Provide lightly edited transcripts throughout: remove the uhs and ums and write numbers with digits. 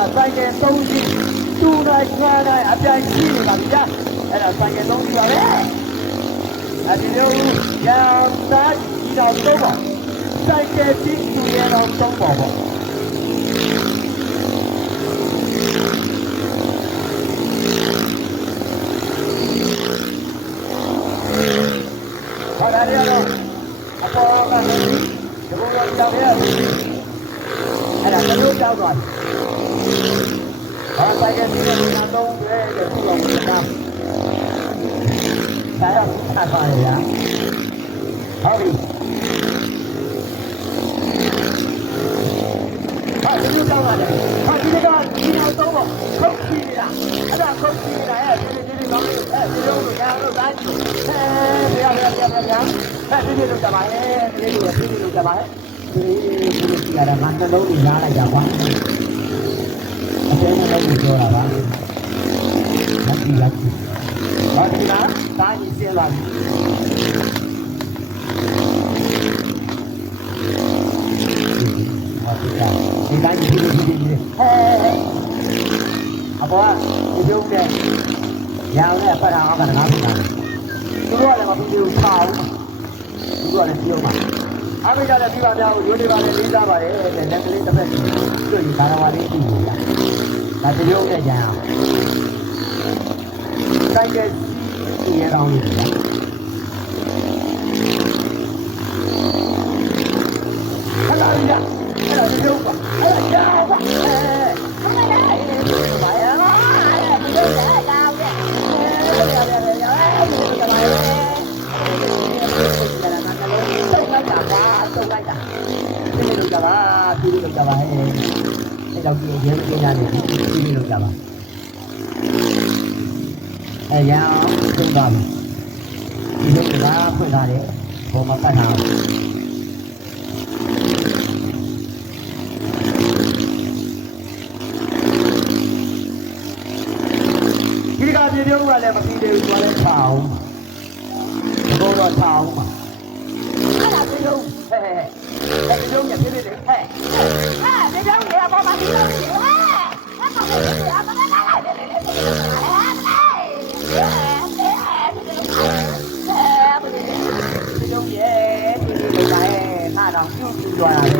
မှာဆိုင်ကယ်3စီးတူနိုင်ခွာနိုင်အပြိုင်ရှိနေပါဗျာအဲ့ဒါဆိုင်ကယ်3စီးပါပဲအဲဒီလိုရန်သားကြီးတော်3ပါဆိုင်ကယ်ကြီးတူရတော်3ပါပေါ့ဟောဒါတွေတော့အပေါ်ကဒီဘုံတော်ကြောက်ရဲ့အဲ့ဒါတို့ကြောက်သွားတယ်။ဘာဆိုင်ကဒီကတော့တော့တဲ့သူ့အောင်နေတာ။ဒါတော့ဆက်ပါရရ။ဟုတ်ပြီ။ဟာဒီလိုကြောက်ရတယ်။ဟာဒီကဒီတော့တော့ခုတ်ကြည့်နေတာ။အဲ့ဒါခုတ်ကြည့်နေတာရဲ့ဒီကောင်းအဲဒီလိုရအောင်တိုင်း။ဘယ်ရဒီလိုကြပါရဲ့ဒီလိုကြပါရဲ့ဒီလိုကြတာငါနှလုံးကြီးနားလိုက်တာကွာအကျဉ်းနဲ့လို့ပြောတာပါလက်ကြီးဘာဒီလားတာကြီးစင်းလာပြီဟာဒီကဒီတိုင်းဒီလိုဟဲအဘောဒီပြုံးတဲ့ရောင်နဲ့ပတ်အောင်ကတကားပြတာသူတို့ကလည်းမပြီးဘူးချအောင်သူတို့ကလည်းပြုံးပါအမေကလည်းပြပါများကိုရိုးနေပါလေလေးစားပါလေတဲ့လက်ကလေးတစ်ဖက်တွေ့ရင်ဒါတော်ပါလေးကြည့်နေတာဒါတရုံးနဲ့ကြမ်းအောင်တိုက်တဲ့စီရအောင်လို့ဗျာခလာရအဲ့ဒါတရုံးပါအဲ့ဒါကြောက်ပါခလာရဘာရမလဲဒီလိုလဲကြောက်ရဲ့ကြပါပြည်လို့ကြပါဟဲ့အဲ့တော့ဒီရဲပြင်းရတယ်ပြည်လို့ကြပါအဲ့ရအောင်သုံးပါမယ်ဒီလိုကဖွင့်ထားတယ်ဘောမပတ်ထားဒီကပြည်ပြုံးကလည်းမပြီးသေးဘူးဆိုတော့ထောင်ဘောတော့ထောင်ပါအဲ့ဒါပြည်ပြုံးဟဲ့ဒီလိုညဖြစ်နေတယ်ဟဲ့ဒီကြောင်ရပါပါဒီလိုဟဲ့ဘာမှမဖြစ်ဘူးအမကလာတယ်ဒီလိုရဲ့ဒီလိုပါရဲ့ငါတော့ပြုတ်ပြီးသွားတာလေ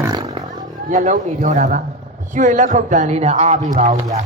မျက်လုံးတွေပြောတာပါရွှေလက်ခုပ်တန်လေးနဲ့အားပေးပါဦးဗျာ